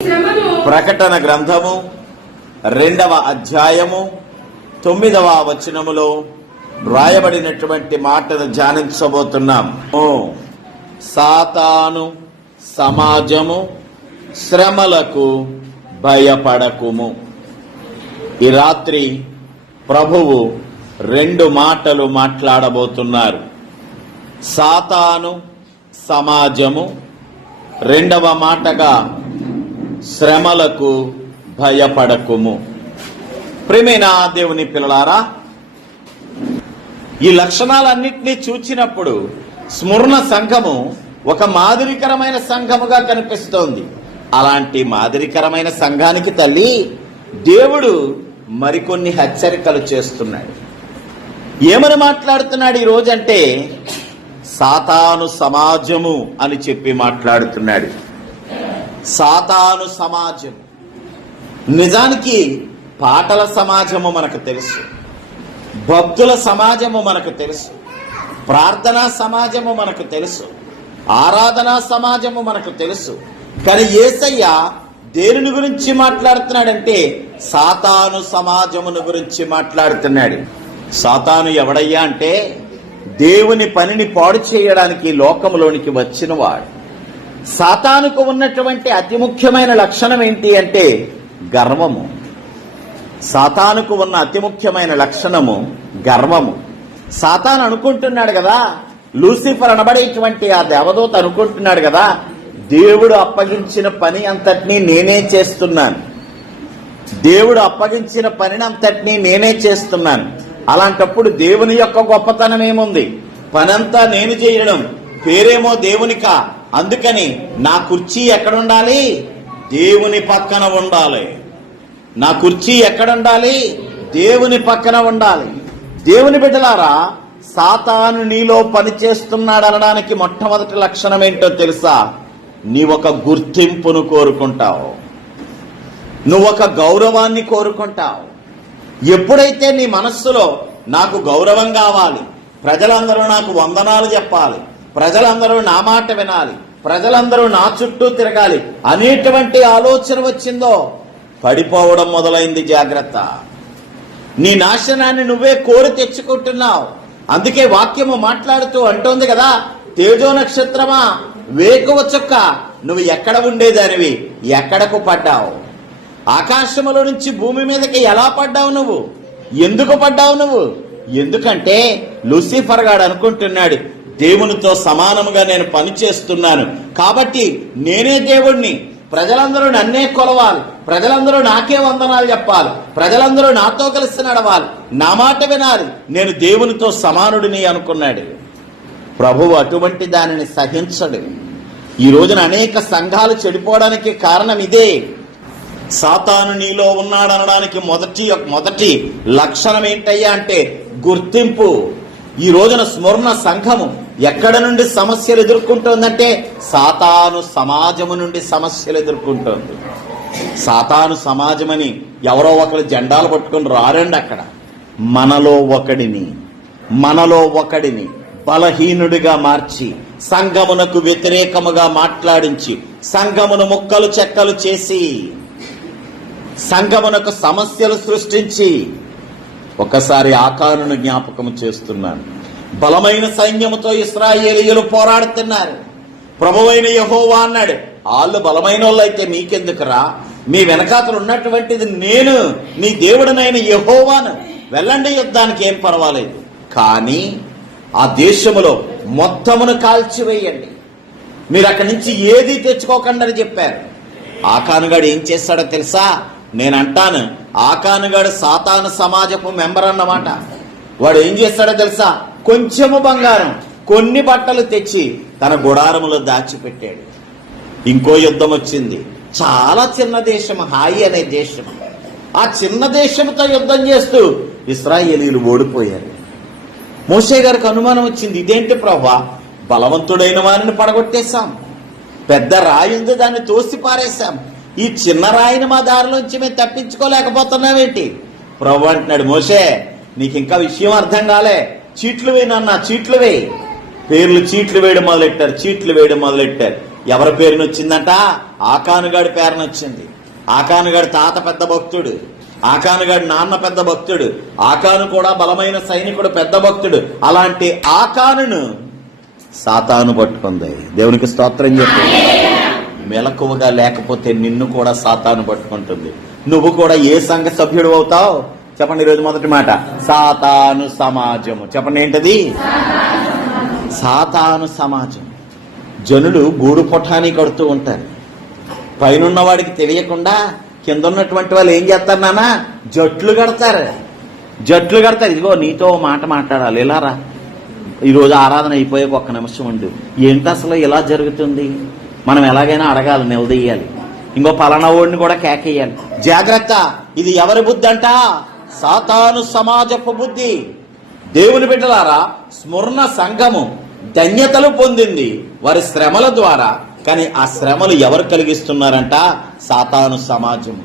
ప్రకటన గ్రంథము 2వ అధ్యాయము 9వ వచనములో రాయబడినటువంటి మాటను ధ్యానించబోతున్నాం. సాతాను సమాజము శ్రమలకు భయపడకుము. ఈ రాత్రి ప్రభువు 2 మాటలు మాట్లాడబోతున్నారు. సాతాను సమాజము, రెండవ మాటగా శ్రమలకు భయపడకుము. ప్రియమైన దేవుని పిల్లలారా, ఈ లక్షణాలన్నింటినీ చూచినప్పుడు స్మరణ సంఘము ఒక మాదిరికరమైన సంఘముగా కనిపిస్తోంది. అలాంటి మాదిరికరమైన సంఘానికి తల్లి దేవుడు మరికొన్ని హెచ్చరికలు చేస్తున్నాడు. ఏమని మాట్లాడుతున్నాడు ఈ రోజంటే సాతాను సమాజము అని చెప్పి మాట్లాడుతున్నాడు. సాతాను సమాజం నిజానికి పాటల సమాజము మనకు తెలుసు, భక్తుల సమాజము మనకు తెలుసు, ప్రార్థనా సమాజము మనకు తెలుసు, ఆరాధనా సమాజము మనకు తెలుసు. కానీ యేసయ్య దేనిని గురించి మాట్లాడుతున్నాడంటే సాతాను సమాజమును గురించి మాట్లాడుతున్నాడు. సాతాను ఎవడయ్యా అంటే దేవుని పనిని పాడు చేయడానికి లోకములోనికి వచ్చినవాడు. సాతానుకు ఉన్నటువంటి అతి ముఖ్యమైన లక్షణం ఏంటి అంటే గర్వము. సాతానుకు ఉన్న అతి ముఖ్యమైన లక్షణము గర్వము. సాతాను అనుకుంటున్నాడు కదా, లూసిఫర్ అనబడేటువంటి ఆ దేవదూత అనుకుంటున్నాడు కదా, దేవుడు అప్పగించిన పని అంతటినీ నేనే చేస్తున్నాను, దేవుడు అప్పగించిన పనిని అంతటినీ నేనే చేస్తున్నాను. అలాంటప్పుడు దేవుని యొక్క గొప్పతనం ఏముంది? పనంతా నేను చేయడం, పేరేమో దేవునికా. అందుకని నా కుర్చీ ఎక్కడుండాలి? దేవుని పక్కన ఉండాలి. నా కుర్చీ ఎక్కడుండాలి? దేవుని పక్కన ఉండాలి. దేవుని బిడ్డలారా, సాతాను నీలో పనిచేస్తున్నాడు అనడానికి మొట్టమొదటి లక్షణం ఏంటో తెలుసా? నీవొక గుర్తింపును కోరుకుంటావు, నువ్వొక గౌరవాన్ని కోరుకుంటావు. ఎప్పుడైతే నీ మనస్సులో నాకు గౌరవం కావాలి, ప్రజలందరూ నాకు వందనాలు చెప్పాలి, ప్రజలందరూ నా మాట వినాలి, ప్రజలందరూ నా చుట్టూ తిరగాలి అనేటువంటి ఆలోచన వచ్చిందో పడిపోవడం మొదలైంది. జాగ్రత్త. నీ నాశనాన్ని నువ్వే కోరి తెచ్చుకుంటున్నావు. అందుకే వాక్యము మాట్లాడుతూ అంటోంది కదా, తేజో నక్షత్రమా, వేకువ చుక్క, నువ్వు ఎక్కడ ఉండేదానివి, ఎక్కడకు పడ్డావు? ఆకాశములో నుంచి భూమి మీదకి ఎలా పడ్డావు నువ్వు? ఎందుకు పడ్డావు నువ్వు? ఎందుకంటే లూసిఫర్ గాడు అనుకుంటున్నాడు దేవునితో సమానముగా నేను పని చేస్తున్నాను, కాబట్టి నేనే దేవుణ్ణి, ప్రజలందరూ నన్నే కొలవాలి, ప్రజలందరూ నాకే వందనాలు చెప్పాలి, ప్రజలందరూ నాతో కలిసి నడవాలి, నా మాట వినాలి, నేను దేవునితో సమానుడిని అనుకున్నాడు. ప్రభువు అటువంటి దానిని సహించడు. ఈ రోజున అనేక సంఘాలు చెడిపోవడానికి కారణం ఇదే. సాతాను నీలో ఉన్నాడనడానికి మొదటి లక్షణం ఏంటయ్యా అంటే గుర్తింపు. ఈ రోజున స్మరణ సంఘము ఎక్కడ నుండి సమస్యలు ఎదుర్కొంటోందంటే సాతాను సమాజము నుండి సమస్యలు ఎదుర్కొంటోంది. సాతాను సమాజమని ఎవరో ఒకరు జెండాలు పట్టుకుని రారండి. అక్కడ మనలో ఒకడిని బలహీనుడిగా మార్చి సంఘమునకు వ్యతిరేకముగా మాట్లాడించి సంఘమును ముక్కలు చెక్కలు చేసి సంఘమునకు సమస్యలు సృష్టించి, ఒకసారి ఆకానును జ్ఞాపకం చేస్తున్నాను. బలమైన సైన్యముతో ఇశ్రాయేలీయులు పోరాడుతున్నారు. ప్రభువైన యెహోవా అన్నాడు, వాళ్ళు బలమైన వాళ్ళు అయితే మీకెందుకురా, మీ వెనకాతలు ఉన్నటువంటిది నేను నీ దేవుడినైన యెహోవాను, వెళ్ళండి యుద్ధానికి, ఏం పర్వాలేదు, కానీ ఆ దేశములో మొత్తమును కాల్చివేయండి, మీరు అక్కడి నుంచి ఏది తెచ్చుకోకండి అని చెప్పారు. ఆకానుగాడు ఏం చేస్తాడో తెలుసా? నేనంటాను, ఆకానుగాడు సాతాను సమాజపు మెంబర్ అన్నమాట. వాడు ఏం చేస్తాడో తెలుసా? కొంచెము బంగారం, కొన్ని బట్టలు తెచ్చి తన గుడారములో దాచిపెట్టాడు. ఇంకో యుద్ధం వచ్చింది. చాలా చిన్న దేశం, హాయి అనే దేశం. ఆ చిన్న దేశంతో యుద్ధం చేస్తూ ఇశ్రాయేలీయులు ఓడిపోయారు. మోషే గారికి అనుమానం వచ్చింది, ఇదేంటి ప్రభువా, బలవంతుడైన వారిని పడగొట్టేశాం, పెద్ద రాయి ఉంది దాన్ని తోసి పారేశాం, ఈ చిన్న రాయిని మా దారిలోంచి మేము తప్పించుకోలేకపోతున్నామేంటి? ప్రభు అంటున్నాడు, మోషే నీకు ఇంకా విషయం అర్థం కాలే, చీట్లు వేయి నాన్న, చీట్లు వేయి. పేర్లు చీట్లు వేయడం మొదలెట్టారు. ఎవరి పేరుని వచ్చిందంట? ఆకానుగాడి పేరుని వచ్చింది. ఆకానుగాడి తాత పెద్ద భక్తుడు, ఆకానుగాడి నాన్న పెద్ద భక్తుడు, ఆకాను కూడా బలమైన సైనికుడు, పెద్ద భక్తుడు. అలాంటి ఆకానును సాతాను పట్టుకుంది. దేవునికి స్తోత్రం చెప్పు. మెలకువగా లేకపోతే నిన్ను కూడా సాతాను పట్టుకుంటుంది. నువ్వు కూడా ఏ సంఘ సభ్యుడు అవుతావు చెప్పండి. ఈరోజు మొదటి మాట సాతాను సమాజము. చెప్పండి ఏంటది? సాతాను సమాజం. జనులు గూడు పొఠాని కడుతూ ఉంటారు. పైన వాడికి తెలియకుండా కింద ఉన్నటువంటి వాళ్ళు ఏం చేస్తారు నాన్న? జట్లు కడతారు. ఇదిగో నీతో మాట మాట్లాడాలి, ఇలా రా, ఈరోజు ఆరాధన అయిపోయాక ఒక్క నిమిషం ఉండు. ఏంటి అసలు ఇలా జరుగుతుంది? మనం ఎలాగైనా అడగాలి, నిలదీయాలి, ఇంకో పలానా ఓడిని కూడా కేకేయాలి. జాగ్రత్త, ఇది ఎవరి బుద్ధి అంట? సాతాను సమాజపు బుద్ధి. దేవుని బిడ్డలారా, స్మరణ సంఘము ధన్యతలు పొందింది వారి శ్రమల ద్వారా. కానీ ఆ శ్రమలు ఎవరు కలిగిస్తున్నారంట? సాతాను సమాజం.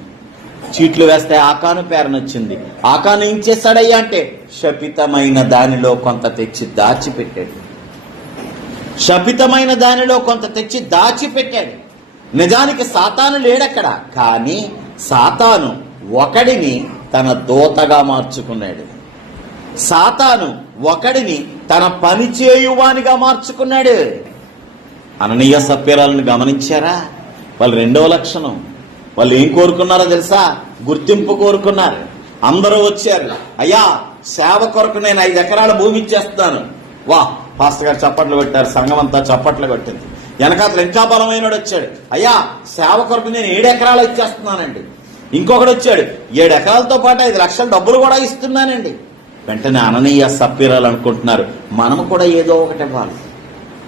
చీట్లు వేస్తే ఆకాను పేరునొచ్చింది. ఆకాను ఏం చేశాడయ్యా అంటే శపితమైన దానిలో కొంత తెచ్చి దాచిపెట్టాడు. శపితమైన దానిలో కొంత తెచ్చి దాచిపెట్టాడు. నిజానికి సాతాను లేడక్కడ, కానీ సాతాను ఒకడిని తన దూతగా మార్చుకున్నాడు. సాతాను ఒకడిని తన పని చేయువానిగా మార్చుకున్నాడు. అననీయ సప్ఫీరాలను గమనించారా? వాళ్ళు రెండవ లక్షణం. వాళ్ళు ఏం కోరుకున్నారో తెలుసా? గుర్తింపు కోరుకున్నారు. అందరూ వచ్చారు, అయ్యా సేవ కొరకు నేను 5 ఎకరాల భూమి ఇచ్చేస్తున్నాను. వా, పాస్టర్ గారు చప్పట్లు కొట్టారు, సంఘం అంతా చప్పట్లు కొట్టింది. వెనకాతలు ఇంకా బలమైనడు వచ్చాడు, అయ్యా సేవ కొరకు నేను 7 ఎకరాలు ఇచ్చేస్తున్నానండి. ఇంకొకడు వచ్చాడు, 7 ఎకరాలతో పాటు 5 లక్షల డబ్బులు కూడా ఇస్తున్నానండి. వెంటనే అననీయ సప్ఫీరాలు అనుకుంటున్నారు, మనము కూడా ఏదో ఒకటి ఇవ్వాలి.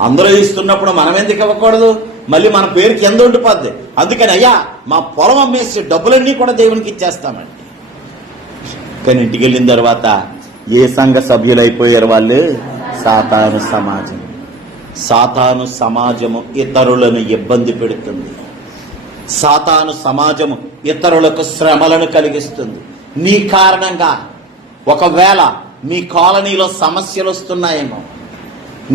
అందరూ ఇస్తున్నప్పుడు మనం ఎందుకు ఇవ్వకూడదు? మళ్ళీ మన పేరు కింద ఉండిపోద్ది. అందుకని అయ్యా మా పొలం అమ్మేసి డబ్బులన్నీ కూడా దేవునికి ఇచ్చేస్తామండి. కానీ ఇంటికి వెళ్ళిన తర్వాత ఏ సంఘ సభ్యులైపోయారు వాళ్ళు? సాతాను సమాజం. సాతాను సమాజము ఇతరులను ఇబ్బంది పెడుతుంది. సాతాను సమాజము ఇతరులకు శ్రమలను కలిగిస్తుంది. నీ కారణంగా ఒకవేళ మీ కాలనీలో సమస్యలు వస్తున్నాయేమో,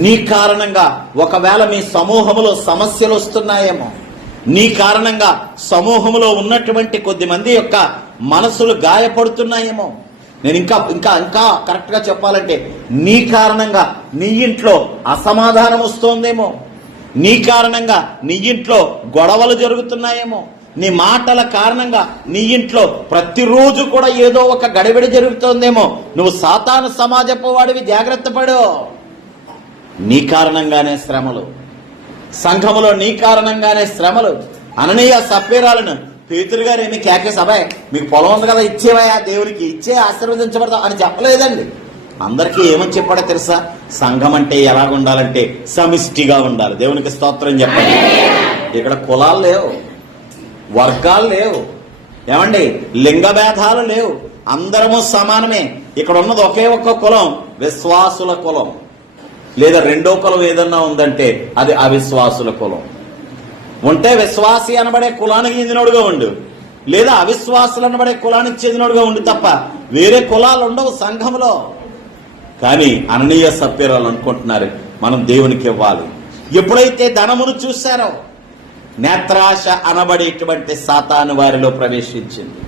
నీ కారణంగా ఒకవేళ మీ సమూహంలో సమస్యలు వస్తున్నాయేమో, నీ కారణంగా సమూహంలో ఉన్నటువంటి కొద్ది మంది యొక్క మనసులు గాయపడుతున్నాయేమో. నేను ఇంకా ఇంకా ఇంకా కరెక్ట్ గా చెప్పాలంటే నీ కారణంగా నీ ఇంట్లో అసమాధానం వస్తోందేమో, నీ కారణంగా నీ ఇంట్లో గొడవలు జరుగుతున్నాయేమో, నీ మాటల కారణంగా నీ ఇంట్లో ప్రతిరోజు కూడా ఏదో ఒక గడిబిడి జరుగుతోందేమో. నువ్వు సాతాను సమాజపు వాడివి, జాగ్రత్త పడు. నీ కారణంగానే శ్రమలు, సంఘములో నీ కారణంగానే శ్రమలు. అననీయ సప్ఫీరాలను పేతురు గారు ఏమి కేకేసి, అబ్బాయి మీకు పొలం ఉంది కదా ఇచ్చేవయా, దేవునికి ఇచ్చే ఆశీర్వదించబడతాం అని చెప్పలేదండి. అందరికీ ఏమని చెప్పాడో తెలుసా? సంఘం అంటే ఎలాగుండాలంటే సమిష్టిగా ఉండాలి. దేవునికి స్తోత్రం చెప్పండి. ఇక్కడ కులాలు లేవు, వర్గాలు లేవు, ఏమండి లింగ భేదాలు లేవు, అందరము సమానమే. ఇక్కడ ఉన్నది ఒకే ఒక్క కులం, విశ్వాసుల కులం. లేదా రెండో కులం ఏదన్నా ఉందంటే అది అవిశ్వాసుల కులం. ఉంటే విశ్వాసి అనబడే కులానికి చెందినోడుగా ఉండు, లేదా అవిశ్వాసులు అనబడే కులానికి చెందినోడుగా ఉండు తప్ప వేరే కులాలు ఉండవు సంఘంలో. కానీ అననీయ సప్ఫీరాలు అనుకుంటున్నారు మనం దేవునికి ఇవ్వాలి. ఎప్పుడైతే ధనమును చూశారో నేత్రాశ అనబడేటువంటి సాతాను వారిలో ప్రవేశించింది.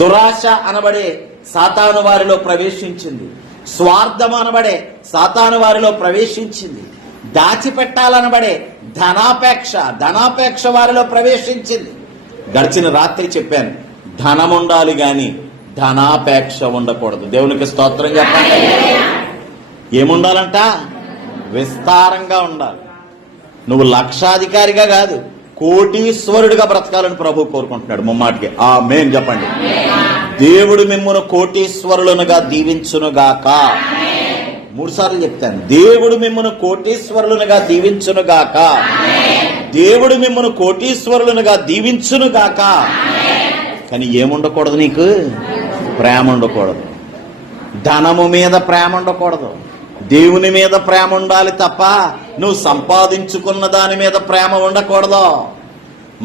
దురాశ అనబడే సాతాను వారిలో ప్రవేశించింది. స్వార్థం అనబడే సాతాను వారిలో ప్రవేశించింది. దాచిపెట్టాలనబడే ధనాపేక్ష వారిలో ప్రవేశించింది. గడిచిన రాత్రి చెప్పాను, ధనం ఉండాలి గాని ధనాపేక్ష ఉండకూడదు. దేవునికి స్తోత్రం చెప్పండి. ఏముండాలంట? విస్తారంగా ఉండాలి. నువ్వు లక్షాధికారిగా కాదు, కోటీశ్వరుడిగా బ్రతకాలని ప్రభు కోరుకుంటున్నాడు. ముమ్మాటికి ఆమేన్ చెప్పండి. దేవుడు మిమ్మును కోటీశ్వరులనుగా దీవించునుగాక. 3 సార్లు చెప్తాను, దేవుడు మిమ్మును కోటీశ్వరులనుగా దీవించునుగాక. దేవుడు మిమ్మును కోటీశ్వరులనుగా దీవించునుగాక. కానీ ఏముండకూడదు? నీకు ప్రేమ ఉండకూడదు, ధనము మీద ప్రేమ ఉండకూడదు, దేవుని మీద ప్రేమ ఉండాలి తప్ప నువ్వు సంపాదించుకున్న దాని మీద ప్రేమ ఉండకూడదు.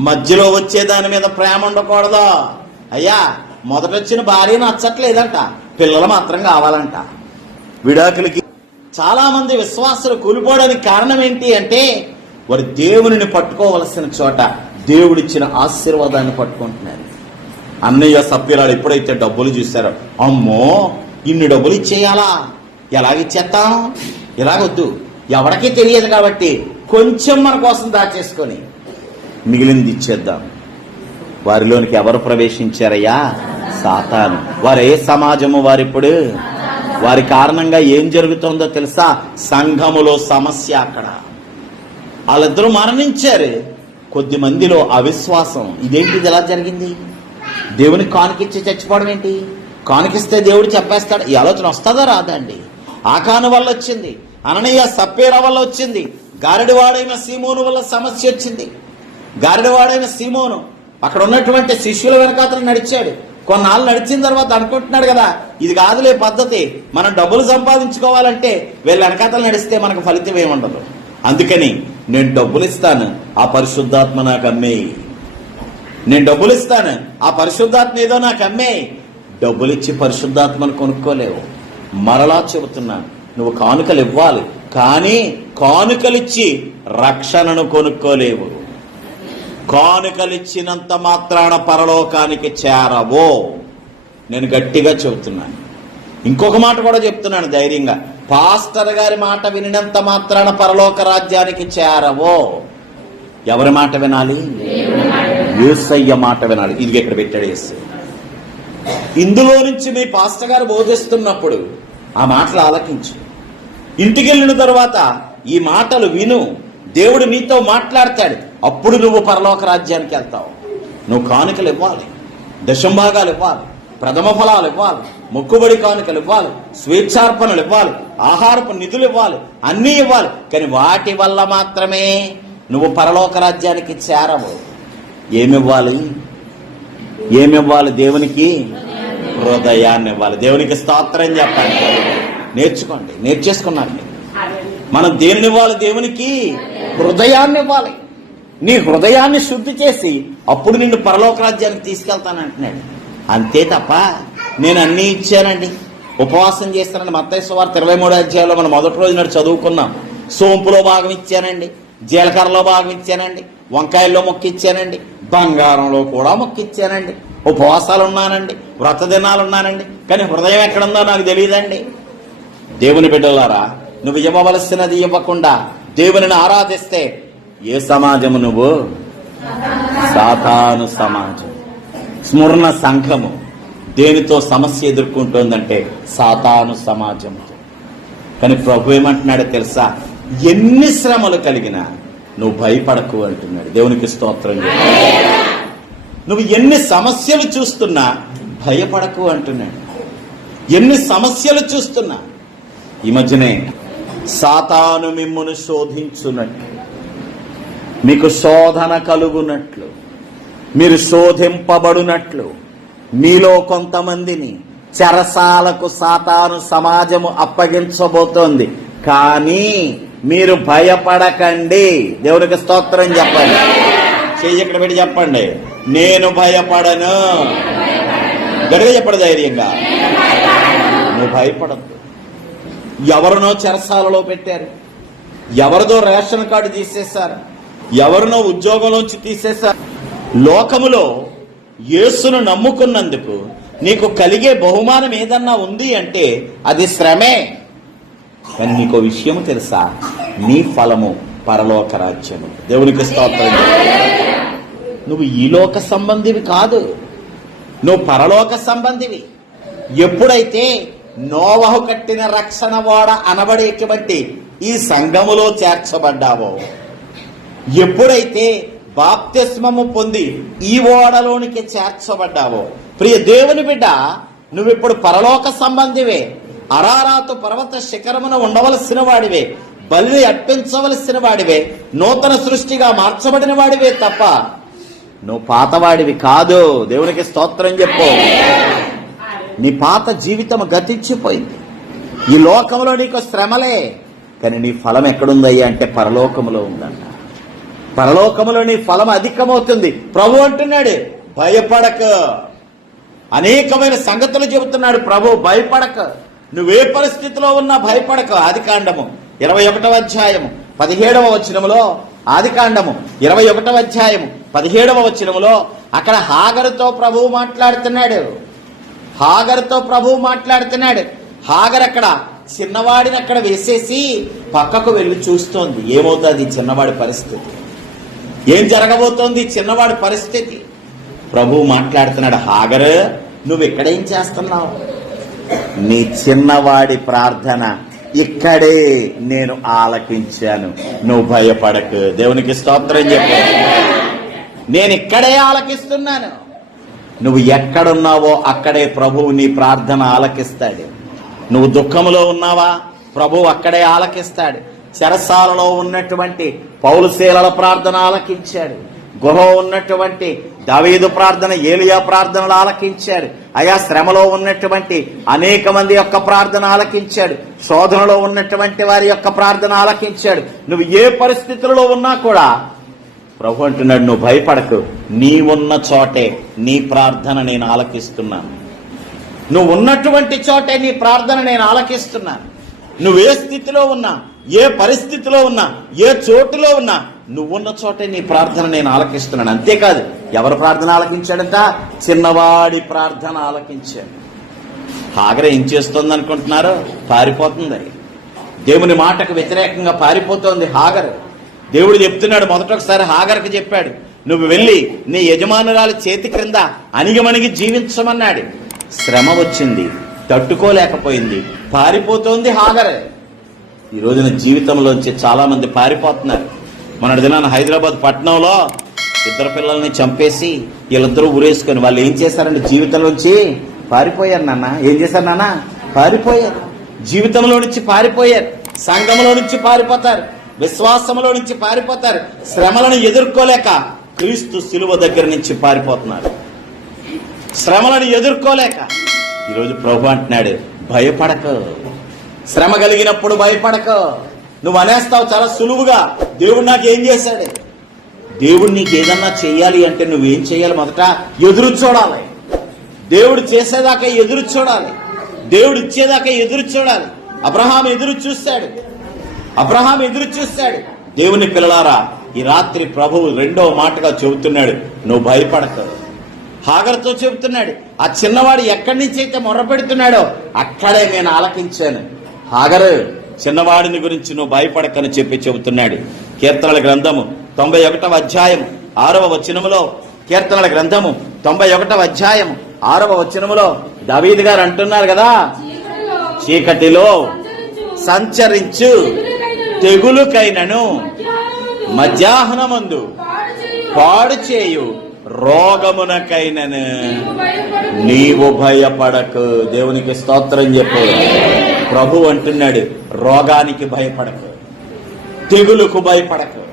మధ్యలో వచ్చే దాని మీద ప్రేమ ఉండకూడదు. అయ్యా మొదటొచ్చిన భార్య నచ్చట్లేదంట, పిల్లలు మాత్రం కావాలంట. విడాకులకి చాలా మంది విశ్వాసులు కూలిపోవడానికి కారణం ఏంటి అంటే వారు దేవునిని పట్టుకోవలసిన చోట దేవుడిచ్చిన ఆశీర్వాదాన్ని పట్టుకుంటున్నారు. అన్నయ్య సభ్యురాలు ఎప్పుడైతే డబ్బులు చూశారో, అమ్మో ఇన్ని డబ్బులు ఇచ్చేయాలా, ఎలాగిచ్చేస్తాం, ఇలాగొద్దు, ఎవరికీ తెలియదు కాబట్టి కొంచెం మన కోసం దాచేసుకొని మిగిలింది ఇచ్చేద్దాం. వారిలోనికి ఎవరు ప్రవేశించారయ్యా? సాతాను. వారే సమాజము వారిప్పుడు. వారి కారణంగా ఏం జరుగుతుందో తెలుసా? సంఘములో సమస్య. అక్కడ వాళ్ళిద్దరూ మరణించారు. కొద్ది మందిలో అవిశ్వాసం. ఇదేంటిది ఎలా జరిగింది? దేవునికి కానుకిచ్చి చచ్చిపోవడం ఏంటి? కానుకిస్తే దేవుడు చెప్పేస్తాడు. ఈ ఆలోచన వస్తుందా రాదా అండి? ఆకాను వల్ల వచ్చింది, అననీయ సప్పేరా వల్ల వచ్చింది, గారడివాడైన సీమోను వల్ల సమస్య వచ్చింది. గారడివాడైన సీమోను అక్కడ ఉన్నటువంటి శిష్యుల వెనకాతలు నడిచాడు. కొన్నాళ్ళు నడిచిన తర్వాత అనుకుంటున్నాడు కదా, ఇది కాదులే పద్ధతి, మనం డబ్బులు సంపాదించుకోవాలంటే వీళ్ళ వెనకాతలు నడిస్తే మనకు ఫలితం ఏముండదు. అందుకని నేను డబ్బులు ఇస్తాను, ఆ పరిశుద్ధాత్మ నాకు అమ్మేయి. నేను డబ్బులు ఇస్తాను, ఆ పరిశుద్ధాత్మ ఏదో నాకు అమ్మేయి. డబ్బులిచ్చి పరిశుద్ధాత్మను కొనుక్కోలేవు. మరలా చెబుతున్నాను, నువ్వు కానుకలు ఇవ్వాలి, కానీ కానుకలిచ్చి రక్షణను కొనుక్కోలేవు. కానుకలిచ్చినంత మాత్రాన పరలోకానికి చేరవో. నేను గట్టిగా చెబుతున్నాను. ఇంకొక మాట కూడా చెప్తున్నాను ధైర్యంగా, పాస్టర్ గారి మాట వినినంత మాత్రాన పరలోక రాజ్యానికి చేరవో. ఎవరి మాట వినాలి? యేసయ్య మాట వినాలి. ఇది ఇక్కడ పెట్టాడు యేసయ్య. ఇందులో నుంచి మీ పాస్టర్ గారు బోధిస్తున్నప్పుడు ఆ మాటలు ఆలకించు. ఇంటికి వెళ్ళిన తర్వాత ఈ మాటలు విను. దేవుడు నీతో మాట్లాడతాడు. అప్పుడు నువ్వు పరలోక రాజ్యానికి వెళ్తావు. నువ్వు కానుకలు ఇవ్వాలి, దశంభాగాలు ఇవ్వాలి, ప్రథమ ఫలాలు ఇవ్వాలి, మొక్కుబడి కానుకలు ఇవ్వాలి, స్వేచ్ఛార్పణలు ఇవ్వాలి, ఆహారపు నిధులు ఇవ్వాలి, అన్నీ ఇవ్వాలి. కానీ వాటి వల్ల మాత్రమే నువ్వు పరలోక రాజ్యానికి చేరవు. ఏమివ్వాలి? ఏమివ్వాలి? దేవునికి హృదయాన్ని ఇవ్వాలి. దేవునికి స్తోత్రం చెప్పండి. నేర్చుకోండి, నేర్చేసుకున్నాను. మనం దేనిని ఇవ్వాలి? దేవునికి హృదయాన్ని ఇవ్వాలి. నీ హృదయాన్ని శుద్ధి చేసి అప్పుడు నిన్ను పరలోక రాజ్యానికి తీసుకెళ్తానంటున్నాడు. అంతే తప్ప నేను అన్నీ ఇచ్చానండి, ఉపవాసం చేస్తానండి. మత్తయి సువార్త 23వ అధ్యాయంలో మనం మొదటి రోజు నాడు చదువుకున్నాం. సోంపులో భాగం ఇచ్చానండి, జీలకర్రలో భాగం ఇచ్చానండి, వంకాయల్లో మొక్కిచ్చానండి, బంగారంలో కూడా మొక్కిచ్చానండి, ఉపవాసాలు ఉన్నానండి, వ్రత దినాలు ఉన్నానండి. కానీ హృదయం ఎక్కడుందో నాకు తెలియదండి. దేవుని బిడ్డలారా, నువ్వు ఇవ్వవలసినది ఇవ్వకుండా దేవునిని ఆరాధిస్తే ఏ సమాజము నువ్వు? సాతాను సమాజం. స్మరణ సంఘము దేనితో సమస్య ఎదుర్కొంటోందంటే సాతాను సమాజంతో. కానీ ప్రభు ఏమంటున్నాడో తెలుసా? ఎన్ని శ్రమలు కలిగినా నువ్వు భయపడకు అంటున్నాడు. దేవునికి స్తోత్రం. నువ్వు ఎన్ని సమస్యలు చూస్తున్నా భయపడకు అంటున్నాడు. ఎన్ని సమస్యలు చూస్తున్నా. ఈ మధ్యనే సాతాను మిమ్మును శోధించున్నట్లు, మీకు శోధన కలుగునట్లు, మీరు శోధింపబడునట్లు మీలో కొంతమందిని చెరసాలకు సాతాను సమాజము అప్పగించబోతోంది. కానీ మీరు భయపడకండి. దేవునికి స్తోత్రం చెప్పండి. చెయ్యి ఇక్కడ పెట్టి చెప్పండి, నేను భయపడను. గడిగా చెప్పడు ధైర్యంగా. నువ్వు భయపడద్దు. ఎవరినో చెరసాలలో పెట్టారు, ఎవరిదో రేషన్ కార్డు తీసేశారు, ఎవరినో ఉద్యోగంలోంచి తీసేశారు. లోకములో యేసును నమ్ముకున్నందుకు నీకు కలిగే బహుమానం ఏదన్నా ఉంది అంటే అది శ్రమే. కానీ నీకో విషయం తెలుసా? నీ ఫలము పరలోక రాజ్యము. దేవునికి స్తోత్రం. నువ్వు ఈ లోక సంబంధివి కాదు, నువ్వు పరలోక సంబంధివి. ఎప్పుడైతే నోవహు కట్టిన రక్షణ ఓడ అనబడేటువంటి ఈ సంఘములో చేర్చబడ్డావో, ఎప్పుడైతే బాప్తిస్మము పొంది ఈ ఓడలోనికి చేర్చబడ్డావో, ప్రియ దేవుని బిడ్డ, నువ్విప్పుడు పరలోక సంబంధివే. అరారాతు పర్వత శిఖరమున ఉండవలసిన వాడివే, బలి అర్పించవలసిన వాడివే, నూతన సృష్టిగా మార్చబడిన వాడివే తప్ప నువ్వు పాతవాడివి కాదు. దేవునికి స్తోత్రం చెప్పు. నీ పాత జీవితం గతించిపోయింది. ఈ లోకంలో నీకు శ్రమలే, కానీ నీ ఫలం ఎక్కడుందయ్యా అంటే పరలోకములో ఉందంట. పరలోకములో నీ ఫలం అధికమవుతుంది. ప్రభు అంటున్నాడు, భయపడక. అనేకమైన సంగతులు చెబుతున్నాడు ప్రభు. భయపడక. నువ్వే పరిస్థితిలో ఉన్నా భయపడక. ఆదికాండము 21వ అధ్యాయము 17వ వచనములో ఆదికాండము 21వ అధ్యాయము 17వ వచనములో అక్కడ హాగరుతో ప్రభువు మాట్లాడుతున్నాడు. హాగర్ అక్కడ చిన్నవాడిని అక్కడ వేసేసి పక్కకు వెళ్ళి చూస్తోంది. ఏమవుతుంది చిన్నవాడి పరిస్థితి, ఏం జరగబోతోంది చిన్నవాడి పరిస్థితి. ప్రభువు మాట్లాడుతున్నాడు, హాగర్ నువ్వు ఇక్కడేం చేస్తున్నావు? నీ చిన్నవాడి ప్రార్థన ఇక్కడే నేను ఆలకించాను, నువ్వు భయపడకు. దేవునికి స్తోత్రం చెప్పు. నేను ఇక్కడే ఆలకిస్తున్నాను. నువ్వు ఎక్కడున్నావో అక్కడే ప్రభువు నీ ప్రార్థన ఆలకిస్తాడు. నువ్వు దుఃఖంలో ఉన్నావా, ప్రభువు అక్కడే ఆలకిస్తాడు. చెరసాలలో ఉన్నటువంటి పౌలు శీలల ప్రార్థన ఆలకించాడు. గుహలో ఉన్నటువంటి దావీదు ప్రార్థన, ఏలియా ప్రార్థనలు ఆలకించాడు. ఆయా శ్రమలో ఉన్నటువంటి అనేక మంది యొక్క ప్రార్థన ఆలకించాడు. శోధనలో ఉన్నటువంటి వారి యొక్క ప్రార్థన ఆలకించాడు. నువ్వు ఏ పరిస్థితులలో ఉన్నా కూడా ప్రభు అంటున్నాడు, నువ్వు భయపడకు, నీ ఉన్న చోటే నీ ప్రార్థన నేను ఆలకిస్తున్నాను. నువ్వు ఉన్నటువంటి చోటే నీ ప్రార్థన నేను ఆలకిస్తున్నాను. నువ్వు ఏ స్థితిలో ఉన్నా, ఏ పరిస్థితిలో ఉన్నా, ఏ చోటులో ఉన్నా, నువ్వున్న చోటే నీ ప్రార్థన నేను ఆలకిస్తున్నాను. అంతేకాదు, ఎవరు ప్రార్థన ఆలకించాడంట? చిన్నవాడి ప్రార్థన ఆలకించాడు. హాగర్ ఏం చేస్తోంది అనుకుంటున్నారు? పారిపోతుంది. దేవుని మాటకు వ్యతిరేకంగా పారిపోతోంది హాగర్. దేవుడు చెప్తున్నాడు, మొదటొకసారి హాగర్కి చెప్పాడు, నువ్వు వెళ్ళి నీ యజమానురాలి చేతి క్రింద అణిగిమణిగి జీవించమన్నాడు. శ్రమ వచ్చింది, తట్టుకోలేకపోయింది, పారిపోతోంది హాగర్. ఈ రోజున జీవితంలోంచి చాలా మంది పారిపోతున్నారు. మొన్నటి దినాన హైదరాబాద్ పట్టణంలో 2 పిల్లల్ని చంపేసి వీళ్ళిద్దరూ ఊరేసుకొని వాళ్ళు ఏం చేశారంటే జీవితంలోంచి పారిపోయారు. నాన్న ఏం చేశారు? నాన్న పారిపోయారు. జీవితంలో నుంచి పారిపోయారు. సంఘంలో నుంచి పారిపోతారు. విశ్వాసంలో నుంచి పారిపోతారు. శ్రమలను ఎదుర్కోలేక క్రీస్తు శిలువ దగ్గర నుంచి పారిపోతున్నారు. శ్రమలను ఎదుర్కోలేక. ఈరోజు ప్రభు అంటున్నాడు, భయపడక. శ్రమ కలిగినప్పుడు భయపడక. నువ్వు అనేస్తావు చాలా సులువుగా, దేవుడు నాకు ఏం చేశాడు? దేవుడు నీకు ఏదన్నా చెయ్యాలి అంటే నువ్వేం చేయాలి? మొదట ఎదురు చూడాలి. దేవుడు చేసేదాకా ఎదురు చూడాలి. దేవుడు ఇచ్చేదాకా ఎదురు చూడాలి. అబ్రహాం ఎదురు చూశాడు. దేవుని పిల్లలారా, ఈ రాత్రి ప్రభువు 2వ మాటగా చెబుతున్నాడు, నువ్వు భయపడక. హాగర్తో చెబుతున్నాడు, ఆ చిన్నవాడు ఎక్కడి నుంచి అయితే మొర్ర పెడుతున్నాడో అక్కడే నేను ఆలకించాను. హాగరు, చిన్నవాడిని గురించి నువ్వు భయపడకని చెప్పి చెబుతున్నాడు. కీర్తనల గ్రంథము 91వ అధ్యాయం 6వ వచనములో, కీర్తనల గ్రంథము 91వ అధ్యాయం 6వ వచనములో దావీదు గారు అంటున్నారు కదా, చీకటిలో సంచరించు తెగులుకైనను మధ్యాహ్నమందు పాడు చేయు రోగమునకైనను నీవు భయపడకు. దేవునికి స్తోత్రం చెప్పు. ప్రభు అంటున్నాడు, రోగానికి భయపడకు, తెగులుకు భయపడకు,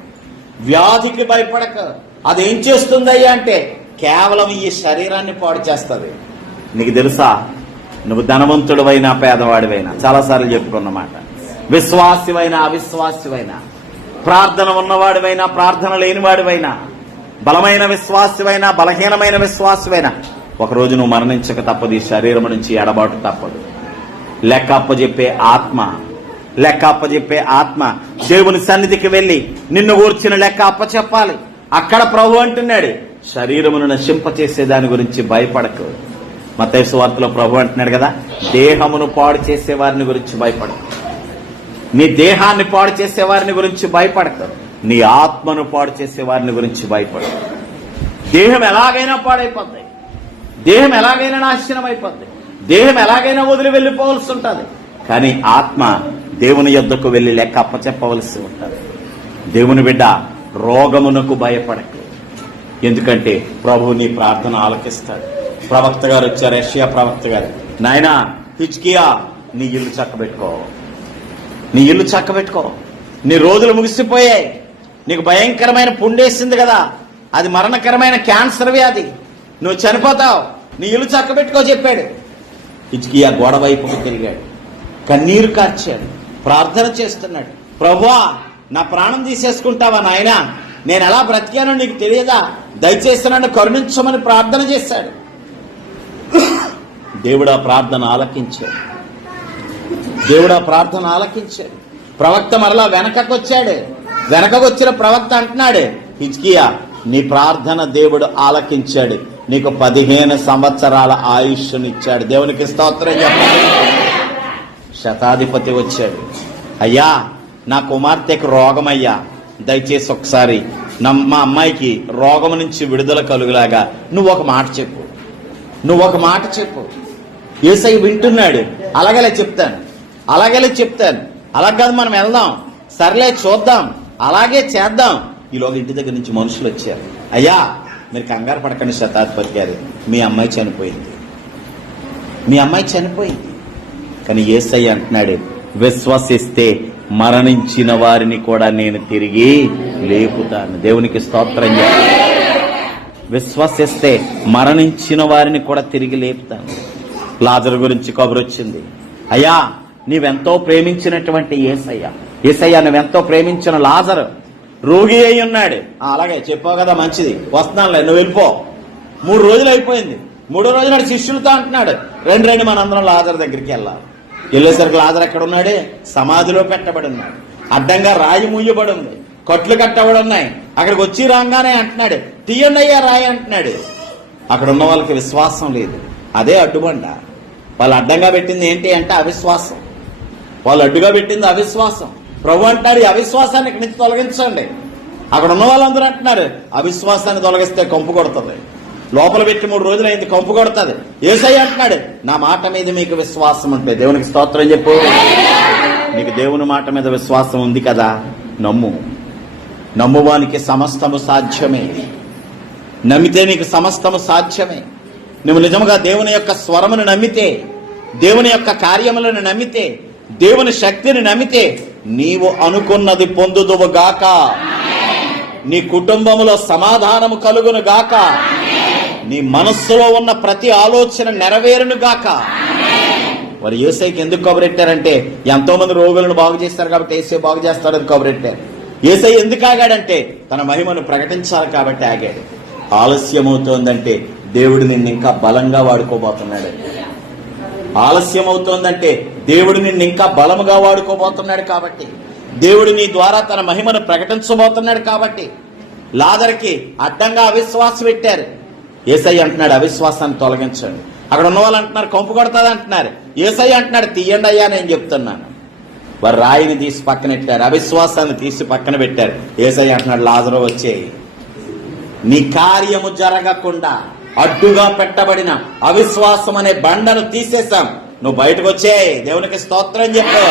వ్యాధికి భయపడకు. అదేం చేస్తుందయ్యా అంటే కేవలం ఈ శరీరాన్ని పాడు చేస్తుంది. నీకు తెలుసా, నువ్వు ధనవంతుడివైనా పేదవాడివైనా, చాలాసార్లు చెప్పుకున్నమాట, విశ్వాసివైనా అవిశ్వాసివైనా, ప్రార్థన ఉన్నవాడివైనా ప్రార్థన లేనివాడివైనా, బలమైన విశ్వాసివైనా బలహీనమైన విశ్వాసివైనా, ఒకరోజు నువ్వు మరణించక తప్పదు. ఈ శరీరం నుంచి ఎడబాటు తప్పదు. లెక్క అప్పజెప్పే ఆత్మ దేవుని సన్నిధికి వెళ్లి నిన్ను గూర్చిన లెక్క అప్పచెప్పాలి. అక్కడ ప్రభు అంటున్నాడు, శరీరమును నశింపచేసే దాని గురించి భయపడకు. మత్తయి సువార్తలో ప్రభు అంటున్నాడు కదా, దేహమును పాడు చేసే వారిని గురించి భయపడకు. నీ దేహాన్ని పాడు చేసే వారిని గురించి భయపడకు. నీ ఆత్మను పాడు చేసే వారిని గురించి భయపడకు. దేహం ఎలాగైనా పాడైపోద్ది. దేహం ఎలాగైనా నాశనం అయిపోద్ది. దేహం ఎలాగైనా వదిలి వెళ్ళిపోవలసి ఉంటుంది. కానీ ఆత్మ దేవుని యొద్దకు వెళ్లి లెక్క అప్పచెప్పవలసి ఉంటుంది. దేవుని బిడ్డ, రోగమునకు భయపడకు. ఎందుకంటే ప్రభు నీ ప్రార్థన ఆలకిస్తాడు. ప్రవక్త గారు వచ్చారు, యెషయా ప్రవక్త గారు, నాయనా హిజ్కియా, నీ ఇల్లు చక్కబెట్టుకో. నీ రోజులు ముగిసిపోయాయి. నీకు భయంకరమైన పుండేసింది కదా, అది మరణకరమైన క్యాన్సర్ వ్యాధి, నువ్వు చనిపోతావు, నీ ఇల్లు చక్కబెట్టుకో చెప్పాడు. హిజ్కియా గోడ వైపుకు తిరిగాడు, కన్నీరు కార్చాడు, ప్రార్థన చేస్తున్నాడు. ప్రభువా, నా ప్రాణం తీసేసుకుంటావా నాయనా? నేను ఎలా బ్రతికానో నీకు తెలియదా? దయచేసి నన్ను కరుణించమని ప్రార్థన చేశాడు. దేవుడా ప్రార్థన ఆలకించాడు. ప్రవక్త మరలా వెనకకు వచ్చాడు. వెనకకు వచ్చిన ప్రవక్త అంటున్నాడు, హిజ్కియా నీ ప్రార్థన దేవుడు ఆలకించాడు, నీకు 15 సంవత్సరాల ఆయుష్నిచ్చాడు. దేవునికి స్తోత్రం చెప్పండి. శతాధిపతి వచ్చాడు, అయ్యా నా కుమార్తెకు రోగమయ్యా, దయచేసి ఒకసారి మా అమ్మాయికి రోగం నుంచి విడుదల కలుగులాగా నువ్వు ఒక మాట చెప్పు. యేసయ్య వింటున్నాడు. అలాగేలే చెప్తాను. అలాగే కాదు, మనం వెళ్దాం, సర్లే చూద్దాం, అలాగే చేద్దాం. ఈలోగా ఇంటి దగ్గర నుంచి మనుషులు వచ్చారు. అయ్యా మీరు కంగారు పడకండి శతాధిపతి గారు, మీ అమ్మాయి చనిపోయింది. కానీ యేసయ్య అంటున్నాడు, విశ్వసిస్తే మరణించిన వారిని కూడా నేను తిరిగి లేపుతాను. దేవునికి స్తోత్రం చెప్పండి. విశ్వసిస్తే మరణించిన వారిని కూడా తిరిగి లేపుతాను. లాజరు గురించి కబురు వచ్చింది. అయ్యా నీవెంతో ప్రేమించినటువంటి యేసయ్య నువ్వెంతో ప్రేమించిన లాజరు రోగి అయి ఉన్నాడు. అలాగే చెప్పావు కదా, మంచిది, వస్తున్నానులే, నువ్వు వెళ్ళిపో. 3 రోజులు అయిపోయింది. 3వ రోజు నాడు శిష్యులతో అంటున్నాడు, రండి మనందరం లాజరు దగ్గరికి వెళ్ళాలి. వెళ్ళేసరికి లాజరు ఎక్కడ ఉన్నాడు? సమాధిలో పెట్టబడి ఉన్నాడు. అడ్డంగా రాయి మూయబడి ఉంది, కట్లు కట్టబడి ఉన్నాయి. అక్కడికి వచ్చి రాగానే అంటున్నాడు, తీయండి అయ్యా రాయి అంటున్నాడు. అక్కడ ఉన్న వాళ్ళకి విశ్వాసం లేదు, అదే అడ్డుబండ. వాళ్ళు అడ్డంగా పెట్టింది ఏంటి అంటే అవిశ్వాసం. వాళ్ళు అడ్డుగా పెట్టింది అవిశ్వాసం. ప్రభు అంటాడు, ఈ అవిశ్వాసాన్ని ఇక్కడి నుంచి తొలగించండి. అక్కడ ఉన్న వాళ్ళందరూ అంటున్నారు, అవిశ్వాసాన్ని తొలగిస్తే కంపు కొడుతుంది. లోపల పెట్టి 3 రోజులైంది, కంపు కొడుతుంది. యేసయ్య అంటున్నాడు, నా మాట మీద మీకు విశ్వాసం ఉంటే, దేవునికి స్తోత్రం చెప్పు, నీకు దేవుని మాట మీద విశ్వాసం ఉంది కదా, నమ్మువానికి సమస్తము సాధ్యమే. నమ్మితే నీకు సమస్తము సాధ్యమే. నువ్వు నిజముగా దేవుని యొక్క స్వరమును నమ్మితే, దేవుని యొక్క కార్యములను నమ్మితే, దేవుని శక్తిని నమ్మితే, నీవు అనుకున్నది పొందుదువు గాక. నీ కుటుంబములో సమాధానము కలుగును గాక. నీ మనస్సులో ఉన్న ప్రతి ఆలోచన నెరవేరును గాక. వారు యేసయ్యకి ఎందుకు కబురెట్టారంటే, ఎంతో మంది రోగులను బాగు చేస్తారు కాబట్టి యేసయ్య బాగు చేస్తాడని కబురెట్టారు. యేసయ్య ఎందుకు ఆగాడంటే, తన మహిమను ప్రకటించాలి కాబట్టి ఆగాడు. ఆలస్యమవుతోందంటే దేవుడు నిన్ను ఇంకా బలంగా వాడుకోబోతున్నాడు. ఆలస్యమవుతోందంటే దేవుడు నిన్ను ఇంకా బలముగా వాడుకోబోతున్నాడు. కాబట్టి దేవుడు నీ ద్వారా తన మహిమను ప్రకటించబోతున్నాడు. కాబట్టి లాజరుకి అడ్డంగా అవిశ్వాసం పెట్టారు. యేసయ్య అంటున్నాడు, అవిశ్వాసాన్ని తొలగించండి. అక్కడ ఉన్న వాళ్ళు అంటున్నారు, కంపు కొడుతుంది అంటున్నారు. యేసయ్య అంటున్నాడు, తీయండి అయ్యా, నేను చెప్తున్నాను. వారు రాయిని తీసి పక్కన పెట్టారు, అవిశ్వాసాన్ని తీసి పక్కన పెట్టారు. యేసయ్య అంటున్నాడు, లాజరు వచ్చేయి. నీ కార్యము జరగకుండా అడ్డుగా పెట్టబడిన అవిశ్వాసం అనే బండను తీసేశాం, నువ్వు బయటకు వచ్చేయి. దేవునికి స్తోత్రం చెప్పు.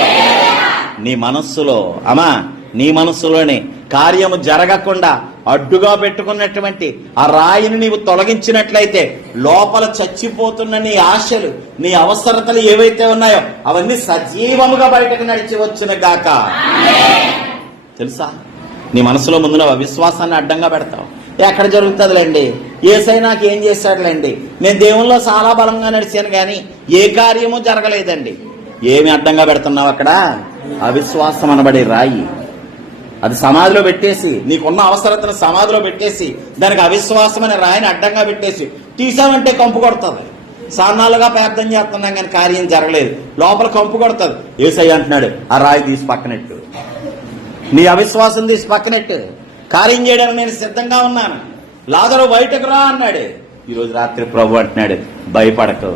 నీ మనస్సులోనే కార్యము జరగకుండా అడ్డుగా పెట్టుకున్నటువంటి ఆ రాయిని నీవు తొలగించినట్లయితే, లోపల చచ్చిపోతున్న నీ ఆశలు, నీ అవసరతలు ఏవైతే ఉన్నాయో అవన్నీ సజీవముగా బయటకు నడిచి వచ్చును గాక. తెలుసా, నీ మనసులో ముందు నువ్వు అవిశ్వాసాన్ని అడ్డంగా పెడతావు. ఎక్కడ జరుగుతుందిలేండి, యేసయ్య నాకు ఏం చేశాడులేండి, నేను దేవుల్లో చాలా బలంగా నడిచాను కానీ ఏ కార్యము జరగలేదండి. ఏమి అడ్డంగా పెడుతున్నావు అక్కడ? అవిశ్వాసం అనబడే రాయి. అది సమాధిలో పెట్టేసి, నీకున్న అవసరతను సమాధిలో పెట్టేసి, దానికి అవిశ్వాసం అనే రాయిని అడ్డంగా పెట్టేసి తీసామంటే కంపు కొడుతుంది. సాన్నాలుగా ప్రార్థన చేస్తున్నాం కానీ కార్యం జరగలేదు, లోపల కంపు కొడుతుంది. యేసయ్య అంటున్నాడు, ఆ రాయి తీసి పక్కనెట్టు, నీ అవిశ్వాసం తీసి పక్కనెట్టు, కార్యం చేయడానికి నేను సిద్ధంగా ఉన్నాను, లాజరు బయటకు రా అన్నాడు. ఈరోజు రాత్రి ప్రభు అంటున్నాడు, భయపడకు.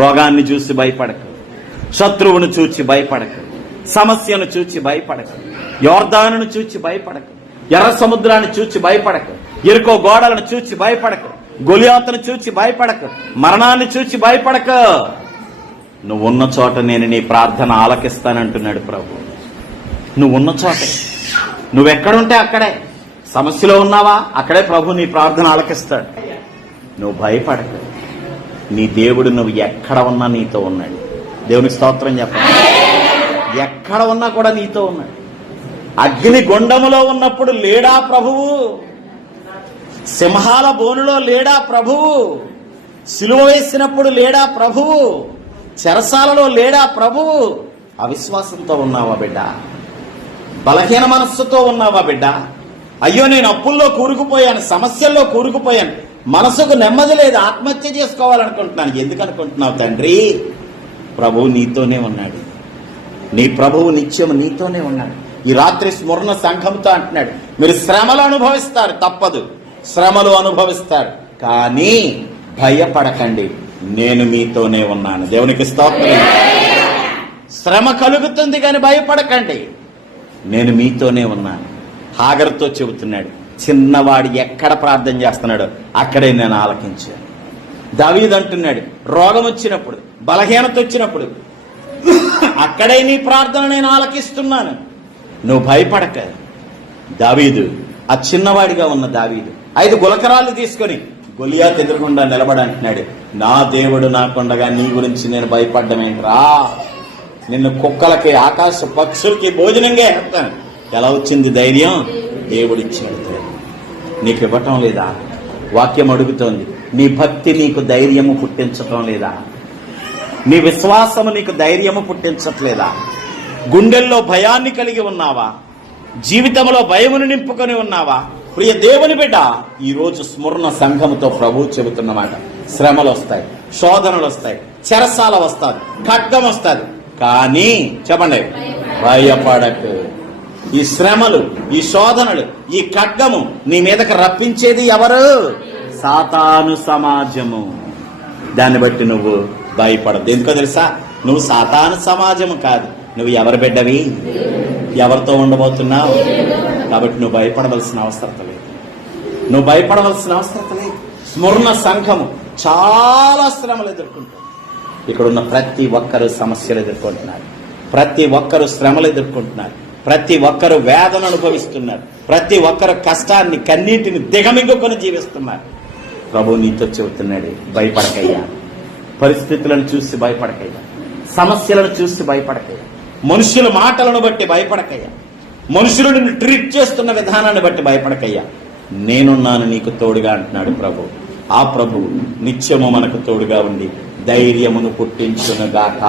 రోగాన్ని చూసి భయపడకు, శత్రువును చూచి భయపడకు, సమస్యను చూచి భయపడకు, యోర్దానును చూచి భయపడకు, ఎర్ర సముద్రాన్ని చూచి భయపడకు, ఎరుకో గోడలను చూచి భయపడకు, గొలియాతును చూచి భయపడకు, మరణాన్ని చూచి భయపడకు. నువ్వు ఉన్న చోట నేను నీ ప్రార్థన ఆలకిస్తానంటున్నాడు ప్రభు. నువ్వు ఉన్న చోటే, నువ్వెక్కడుంటే అక్కడే. సమస్యలో ఉన్నావా, అక్కడే ప్రభు నీ ప్రార్థన ఆలకిస్తాడు. నువ్వు భయపడకు. నీ దేవుడు నువ్వు ఎక్కడ ఉన్నా నీతో ఉన్నాడు. దేవునికి స్తోత్రం చెప్పండి. ఎక్కడ ఉన్నా కూడా నీతో ఉన్నాడు. అగ్ని గుండములో ఉన్నప్పుడు లేడా ప్రభువు? సింహాల బోనులో లేడా ప్రభువు? సిలువ వేసినప్పుడు లేడా ప్రభువు? చెరసాలలో లేడా ప్రభువు? అవిశ్వాసంతో ఉన్నావా బిడ్డ? బలహీన మనస్సుతో ఉన్నావా బిడ్డ? అయ్యో నేను అప్పుల్లో కూరుకుపోయాను, సమస్యల్లో కూరుకుపోయాను, మనసుకు నెమ్మది లేదు, ఆత్మహత్య చేసుకోవాలనుకుంటున్నాను. ఎందుకు అనుకుంటున్నావు తండ్రి? ప్రభువు నీతోనే ఉన్నాడు. నీ ప్రభువు నిత్యం నీతోనే ఉన్నాడు. ఈ రాత్రి స్మరణ సంఘంతో అంటున్నాడు, మీరు శ్రమలు అనుభవిస్తారు, తప్పదు, శ్రమలు అనుభవిస్తారు, కానీ భయపడకండి, నేను మీతోనే ఉన్నాను. దేవునికి స్తోత్రం. శ్రమ కలుగుతుంది కానీ భయపడకండి, నేను మీతోనే ఉన్నాను. హాగరుతో చెబుతున్నాడు, చిన్నవాడు ఎక్కడ ప్రార్థన చేస్తున్నాడో అక్కడే నేను ఆలకించాను. దావీదు అంటున్నాడు, రోగం వచ్చినప్పుడు, బలహీనత వచ్చినప్పుడు అక్కడే నీ ప్రార్థన నేను ఆలకిస్తున్నాను, నువ్వు భయపడక. దావీదు, ఆ చిన్నవాడిగా ఉన్న దావీదు 5 గులకరాళ్ళు తీసుకొని గొలియాతు ఎదురుగుండా నిలబడంటున్నాడు, నా దేవుడు నాకుండగా నీ గురించి నేను భయపడ్డమేంట్రా, నిన్ను కుక్కలకి ఆకాశ పక్షులకి భోజనంగా ఎత్తాను. ఎలా వచ్చింది ధైర్యం? దేవుడిచ్చాడు. నీకు ఇవ్వటం లేదా? వాక్యం అడుగుతోంది, నీ భక్తి నీకు ధైర్యము పుట్టించటం లేదా? నీ విశ్వాసము నీకు ధైర్యము పుట్టించట్లేదా? గుండెల్లో భయాన్ని కలిగి ఉన్నావా? జీవితంలో భయమును నింపుకొని ఉన్నావా? ప్రియ దేవుని బిడ్డ, ఈరోజు స్మరణ సంఘముతో ప్రభువు చెబుతున్నమాట, శ్రమలు వస్తాయి, శోధనలు వస్తాయి, చెరసాల వస్తుంది, ఖడ్గం వస్తుంది, కానీ చెప్పండి, భయపడకు. ఈ శ్రమలు, ఈ శోధనలు, ఈ ఖడ్గము నీ మీదకి రప్పించేది ఎవరు? సాతాను సమాజము. దాన్ని బట్టి నువ్వు భయపడదు. ఎందుకో తెలుసా? నువ్వు సాతాను సమాజము కాదు, నువ్వు ఎవరి బిడ్డవి, ఎవరితో ఉండబోతున్నావు. కాబట్టి నువ్వు భయపడవలసిన అవసరం లేదు, నువ్వు భయపడవలసిన అవసరం లేదు. స్మరణ సంఘము చాలా శ్రమలు ఎదుర్కొంటుంది. ఇక్కడున్న ప్రతి ఒక్కరూ సమస్యలు ఎదుర్కొంటున్నారు, ప్రతి ఒక్కరూ శ్రమలు ఎదుర్కొంటున్నారు, ప్రతి ఒక్కరు వేదన అనుభవిస్తున్నారు, ప్రతి ఒక్కరు కష్టాన్ని, కన్నీటిని దిగమింగుకొని జీవిస్తున్నారు. ప్రభు నీతో చెబుతున్నాడు, భయపడకయ్యా. పరిస్థితులను చూసి భయపడకయ్యా, సమస్యలను చూసి భయపడకయ్యా, మనుషుల మాటలను బట్టి భయపడకయ్యా, మనుషులు నిన్ను ట్రీట్ చేస్తున్న విధానాన్ని బట్టి భయపడకయ్యా. నేనున్నాను నీకు తోడుగా అంటున్నాడు ప్రభు. ఆ ప్రభు నిత్యము మనకు తోడుగా ఉండి ధైర్యమును పుట్టించునుగాక.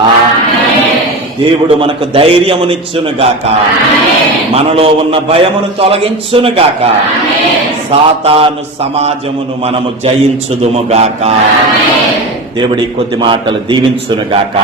దేవుడు మనకు ధైర్యమునిచ్చునుగాక, మనలో ఉన్న భయమును తొలగించునుగాక, సాతాను సమాజమును మనము జయించుదుముగాక. దేవుడి కొద్ది మాటలు దీవించునుగాక.